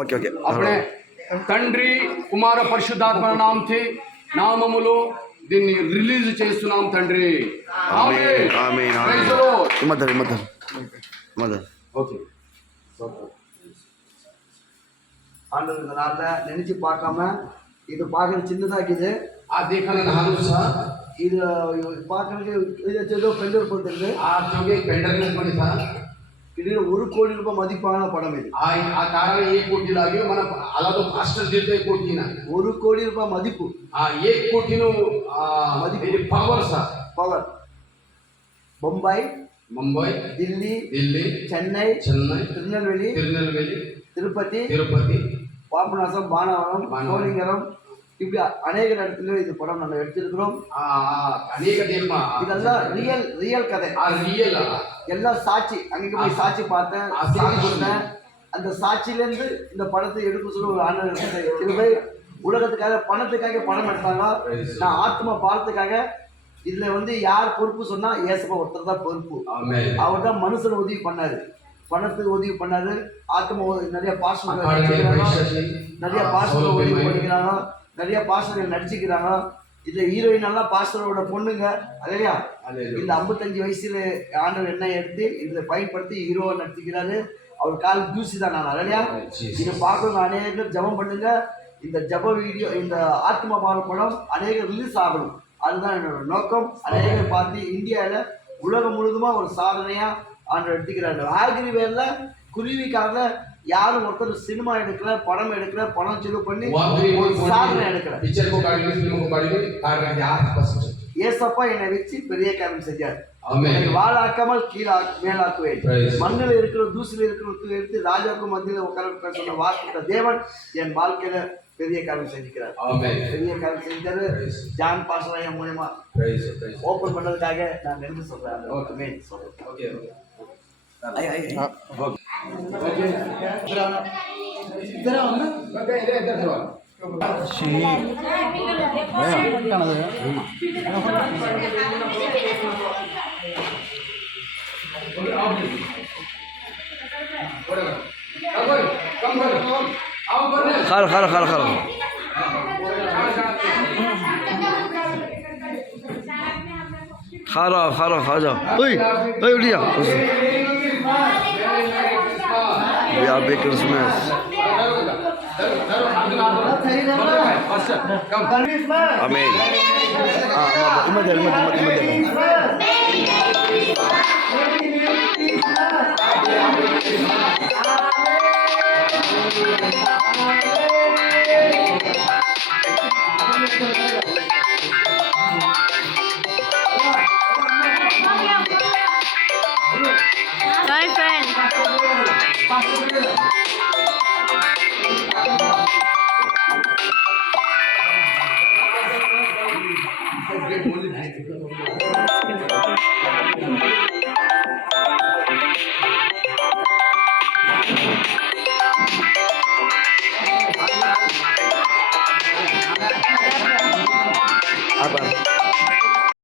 Okay okay అప్పుడే తండ్రి కుమార పరిశుద్ధాత్మ నామంతో నామములో దీన్ని రిలీజ్ చేస్తున్నాం తండ్రి. ఆమేన్ ఆమేన్ ఆమేన్. மதர் ஓகே ஆண்டவர் இந்த நாளில் நினைச்சு பார்க்காம இது பார்க்கறது சின்னதாக்குது. देखा ना இது பார்க்கறதுக்கு ஏதோ பெண்டர் போட்டுருக்கு. கிட்டத்தட்ட 1 கோடி ரூபாய் மதிப்பான படம் இது. कारण 1 कोटी लागे మన అలాదో మాస్టర్ జీతే కోటిన 1 కోడి రూపాయ మదిపు. 1 కోటిను మదిపు power sir power. Mumbai, Delhi, Chennai, Tirunelveli, Tirupati, Papanasam, Panavaram, Sholingaram, இப்படி அநேக இடத்துல இது படம் நம்ம எடுத்திருக்கிறோம். இதெல்லாம் ரியல் கதை. எல்லாம் சாட்சி. அங்கே போய் சாட்சி பார்த்தேன், சாட்சி கொடுத்தேன். அந்த சாட்சியிலேருந்து இந்த படத்தை எடுக்க சொல்ல ஒரு ஆண்டவர் கிருபை. உலகத்துக்காக பணத்துக்காக பணம் எடுத்தாங்க. நான் ஆத்மா பாலத்துக்காக. இதுல யார் பொறுப்பு சொன்னா ஏசப்பா ஒருத்தர் தான் பொறுப்பு. அவர் தான் மனுஷன் உதவி பண்ணாரு, பணத்துக்கு உதவி பண்ணாரு, ஆத்மா நிறைய பாஸ்டர் உதவி பண்ணிக்கிறாங்க, நிறைய பாஸ்டர்கள் நடிச்சுக்கிறாங்க. இதுல ஹீரோயின் எல்லாம் பாஸ்டரோட பொண்ணுங்க இல்லையா? இந்த 55 வயசுல ஆண்டவர் என்ன எடுத்து இதுல பயன்படுத்தி ஹீரோவை நடிச்சுக்கிறாரு. அவர் கால் தூசி தான் நான் இல்லையா? இதை பார்க்கணும். அநேக ஜபம் பண்ணுங்க. இந்த ஜப வீடியோ, இந்த ஆத்மா பால படம் அநேக ரிலீஸ் ஆகணும். அதுதான் என்னோட நோக்கம். அநேகர் பார்த்து இந்தியாவில் உலகம் முழுதுமா ஒரு சாதனையா ஆண்டவர் எடுத்துக்கிறாரு. ஆகிரிவேல குருவிக்காக யாரும் ஒருத்தர் சினிமா எடுக்கல, படம் எடுக்கல, பணம் செலவு பண்ணி சாதனை எடுக்கல. ஏசப்பா என்னை வச்சு பெரிய காரியம் செஞ்சார். வாழாக்காமல் மேலாக்குவேன். மண்ணில் இருக்கிற தூசில இருக்கிற எடுத்து ராஜாவுக்கு மத்தியில் உட்கார சொன்ன வாக்கு தேவன் என் வாழ்க்கையில பெரிய காரியம் செஞ்சுக்கிறார். பெரிய காரியம் செஞ்சாரு. ஜான் பாஸ்டர் என் மூலமா ஓபன் பண்ணதுக்காக நான் நன்றி சொல்றேன். खारो खारो खारो खारो खारो खारो खा जाओ। ओए ओए उठ जा। Happy Christmas. आमीन। Bye, friend.